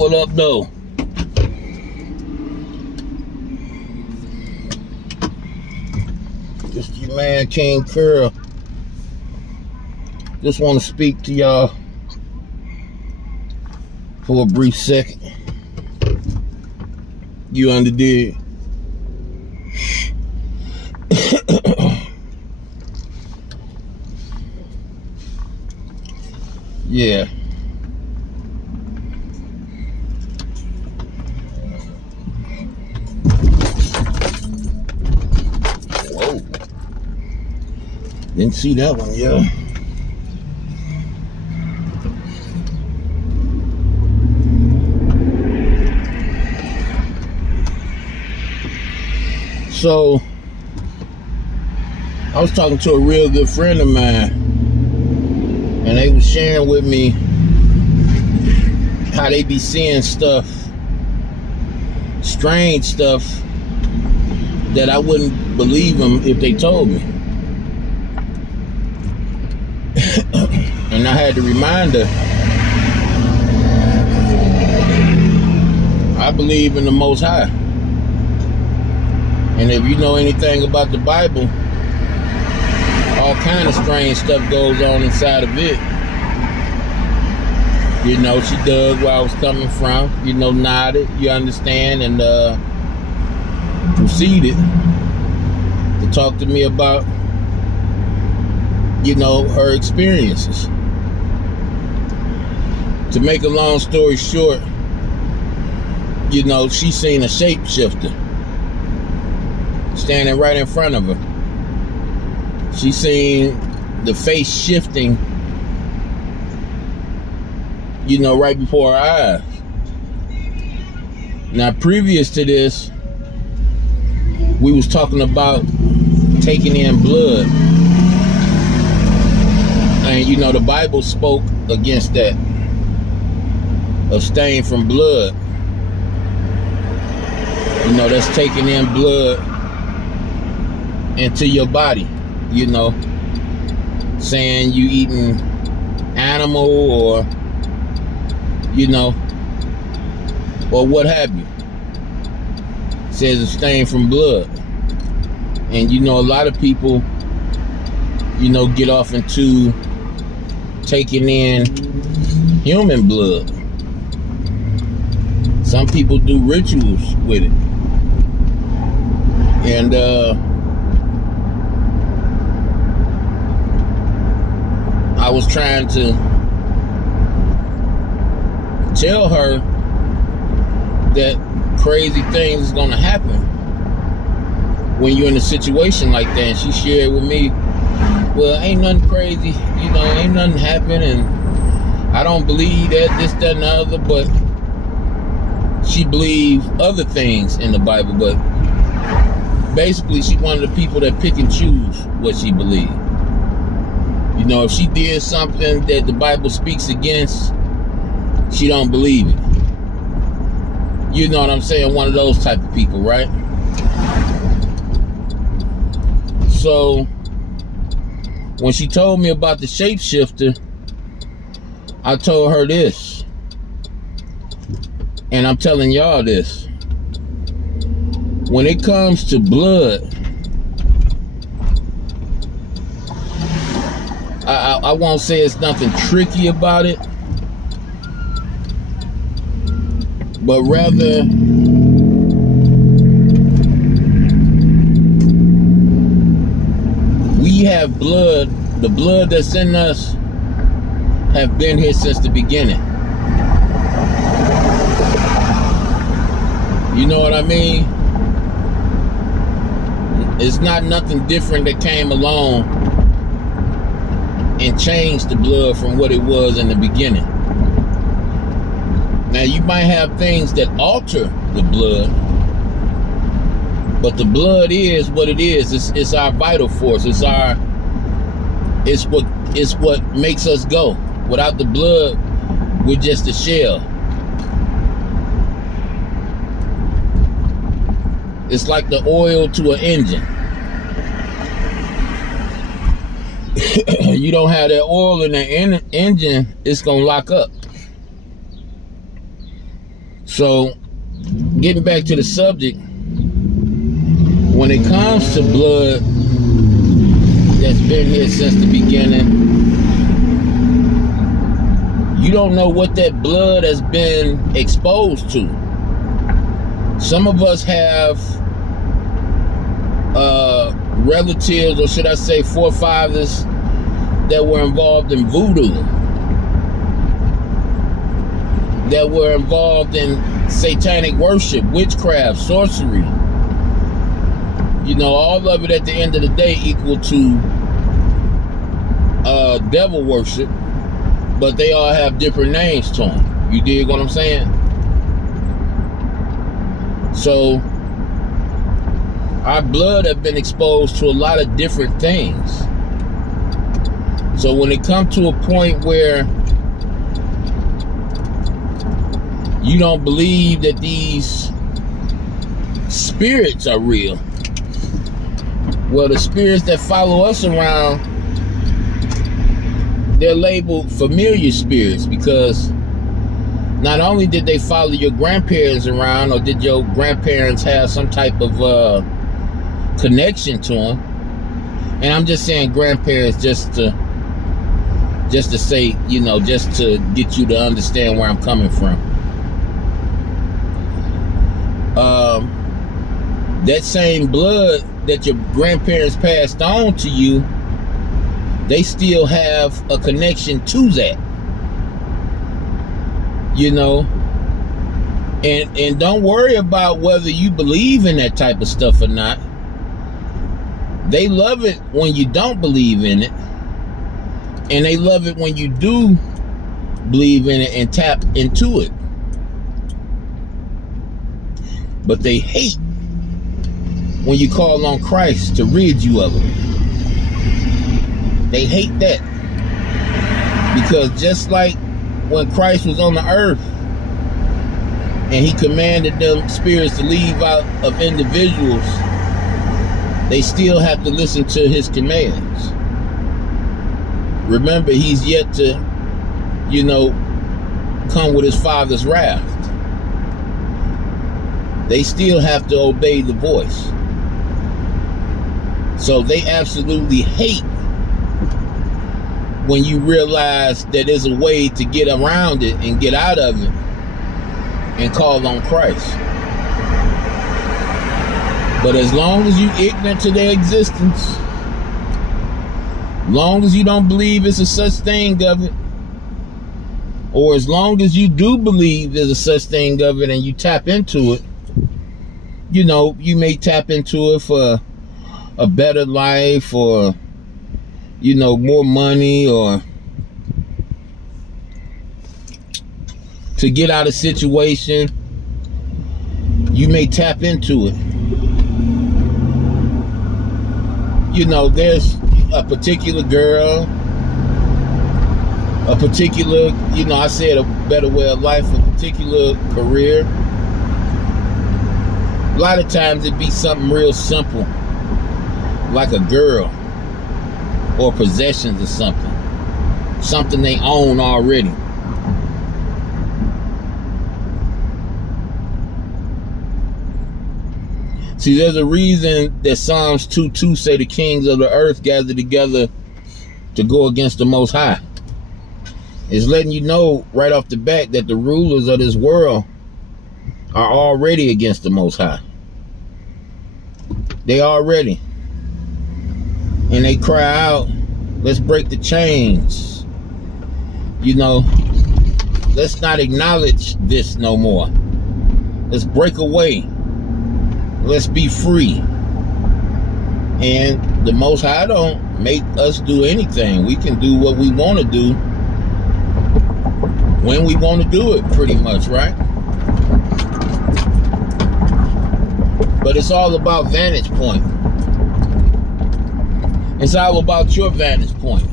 What up, though? Just your man, King Curl. Just want to speak to y'all for a brief second. You underdid. Yeah. Whoa. Didn't see that one, yeah. So, I was talking to a real good friend of mine, and they was sharing with me how they be seeing stuff, strange stuff, that I wouldn't believe them if they told me. And I had to remind her, I believe in the Most High. And if you know anything about the Bible, all kind of strange stuff goes on inside of it. You know, she dug where I was coming from, you know, nodded, you understand, and proceeded to talk to me about, you know, her experiences. To make a long story short, you know, she seen a shapeshifter standing right in front of her. She seen the face shifting, you know, right before her eyes. Now, previous to this, we was talking about taking in blood. And, you know, the Bible spoke against that. Abstain from blood. You know, that's taking in blood into your body. You know, saying you eating animal or, you know, or what have you. It says abstain from blood. And, you know, a lot of people, you know, get off into taking in human blood. Some people do rituals with it. And I was trying to tell her that crazy things is gonna happen when you're in a situation like that. And she shared with me, well, ain't nothing crazy, you know, ain't nothing happen, and I don't believe that, this, that, and the other, but she believed other things in the Bible. But basically, she one of the people that pick and choose what she believed. You know, if she did something that the Bible speaks against, she don't believe it. You know what I'm saying? One of those type of people, right? So, when she told me about the shapeshifter, I told her this. And I'm telling y'all this. When it comes to blood, I won't say it's nothing tricky about it, but rather we have blood. The blood that's in us have been here since the beginning. You know what I mean? It's not nothing different that came along and changed the blood from what it was in the beginning. Now, you might have things that alter the blood, but the blood is what it is. It's our vital force. It's what makes us go. Without the blood, we're just a shell. It's like the oil to an engine. You don't have that oil in the engine, it's gonna lock up. So, getting back to the subject, when it comes to blood that's been here since the beginning, you don't know what that blood has been exposed to. Some of us have relatives, or should I say forefathers, that were involved in voodoo, that were involved in satanic worship, witchcraft, sorcery. You know, all of it at the end of the day equal to devil worship, but they all have different names to them. You dig what I'm saying? So our blood have been exposed to a lot of different things. So when it comes to a point where you don't believe that these spirits are real, well, the spirits that follow us around, they're labeled familiar spirits, because not only did they follow your grandparents around, or did your grandparents have some type of connection to them, and I'm just saying grandparents just to say, you know, just to get you to understand where I'm coming from. That same blood that your grandparents passed on to you, they still have a connection to that. You know, and don't worry about whether you believe in that type of stuff or not. They love it when you don't believe in it, and they love it when you do believe in it and tap into it. But they hate when you call on Christ to rid you of it. They hate that, because just like when Christ was on the earth and he commanded them spirits to leave out of individuals, they still have to listen to his commands. Remember, he's yet to, you know, come with his Father's wrath. They still have to obey the voice. So they absolutely hate when you realize that there's a way to get around it and get out of it and call on Christ. But as long as you're ignorant to their existence, long as you don't believe it's a such thing of it, or as long as you do believe there's a such thing of it and you tap into it, you know, you may tap into it for a better life, or, you know, more money, or to get out of situation. You may tap into it. You know, there's a particular girl, a particular, you know, I said a better way of life, a particular career. A lot of times it'd be something real simple, like a girl, or possessions or something they own already. See, there's a reason that Psalms 2:2 say the kings of the earth gather together to go against the Most High. It's letting you know right off the bat that the rulers of this world are already against the Most High. They already. And they cry out, let's break the chains. You know, let's not acknowledge this no more. Let's break away. Let's be free. And the Most High don't make us do anything. We can do what we want to do when we want to do it, pretty much, right? But it's all about vantage point. It's all about your vantage point.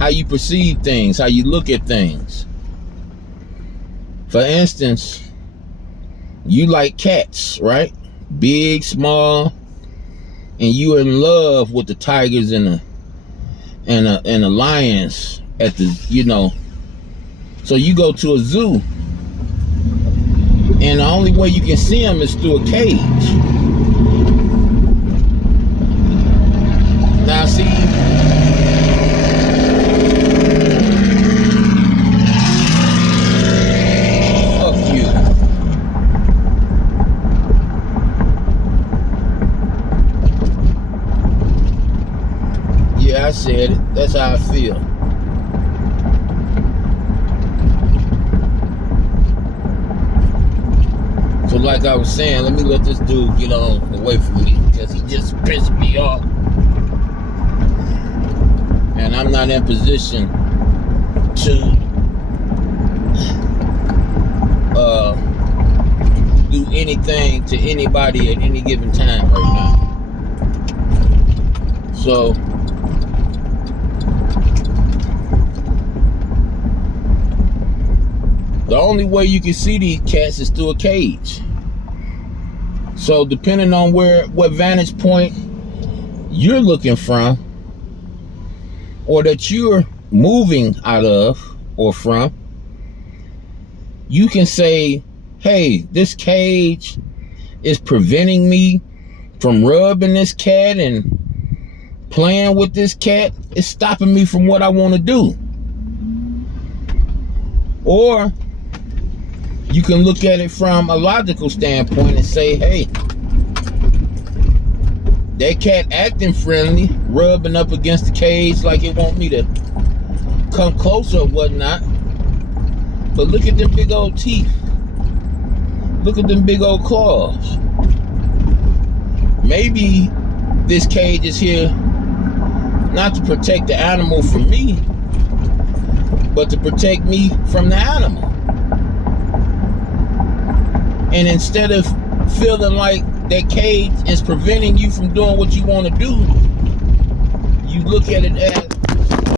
How you perceive things, how you look at things. For instance, you like cats, right? Big, small, and you in love with the tigers and the lions at the, you know. So you go to a zoo And the only way you can see them is through a cage. Now see, fuck you. Yeah, I said it. That's how I feel. So like I was saying, let me let this dude get on away from me because he just pissed me off. And I'm not in position to do anything to anybody at any given time right now. So the only way you can see these cats is through a cage. So depending on what vantage point you're looking from, or that you're moving out of or from, you can say, hey, this cage is preventing me from rubbing this cat and playing with this cat. It's stopping me from what I want to do. Or you can look at it from a logical standpoint and say, hey, that cat acting friendly, rubbing up against the cage like it want me to come closer or whatnot. But look at them big old teeth. Look at them big old claws. Maybe this cage is here not to protect the animal from me, but to protect me from the animal. And instead of feeling like that cage is preventing you from doing what you want to do, you look at it as